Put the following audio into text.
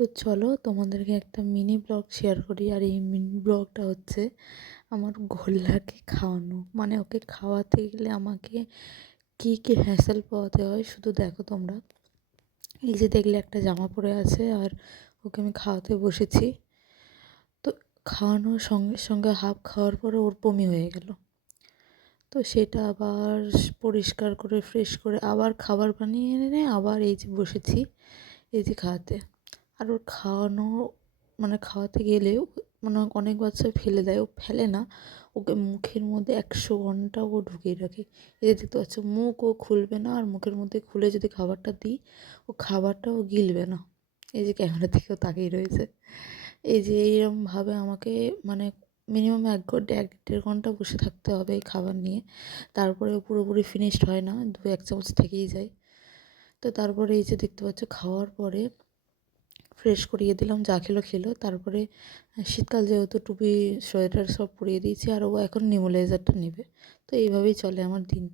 তো চলো তোমাদেরকে একটা মিনি ব্লগ শেয়ার করি। আর এই মিনি ব্লগটা হচ্ছে আমার গোল্লাকে খাওয়ানো, মানে ওকে খাওয়াতে গেলে আমাকে কি কি হ্যাসেল পোহাতে হয় শুধু দেখো তোমরা। এই যে দেখলে একটা জামা পরে আছে আর ওকে আমি খাওয়াতে বসেছি। তো খাওয়ানোর সঙ্গে সঙ্গে হাফ খাওয়ার পরে ওর বমি হয়ে গেল। তো সেটা আবার পরিষ্কার করে ফ্রেশ করে আবার খাবার বানিয়ে এনে আবার এই যে বসেছি, এই যে খাওয়াতে। আর ওর খাওয়ানো মানে খাওয়াতে গেলেও মানে অনেক বাচ্চা ফেলে দেয়, ও ফেলে না, ওকে মুখের মধ্যে 100 ঘন্টা ও ঢুকিয়ে রাখে। এই যে দেখতে পাচ্ছ, মুখ ও খুলবে না, আর মুখের মধ্যে খুলে যদি খাবারটা দিই ও খাবারটা ও গিলবে না। এই যে ক্যামেরা থেকেও তাকিয়ে রয়েছে। এই যে এইরকমভাবে আমাকে মানে মিনিমাম 1-1.5 ঘন্টা বসে থাকতে হবে এই খাবার নিয়ে। তারপরে পুরোপুরি ফিনিশড হয় না, 2-1 চামচ থেকেই যায়। তো তারপরে এই যে দেখতে পাচ্ছ, খাওয়ার পরে ফ্রেশ করিয়ে দিলাম, যা খেলো খেলো। তারপরে শীতকাল যেহেতু টুপি সোয়েটার সব পরিয়ে দিয়েছি, আর ও এখন নেবুলাইজারটা নেবে। তো এইভাবেই চলে আমার দিন।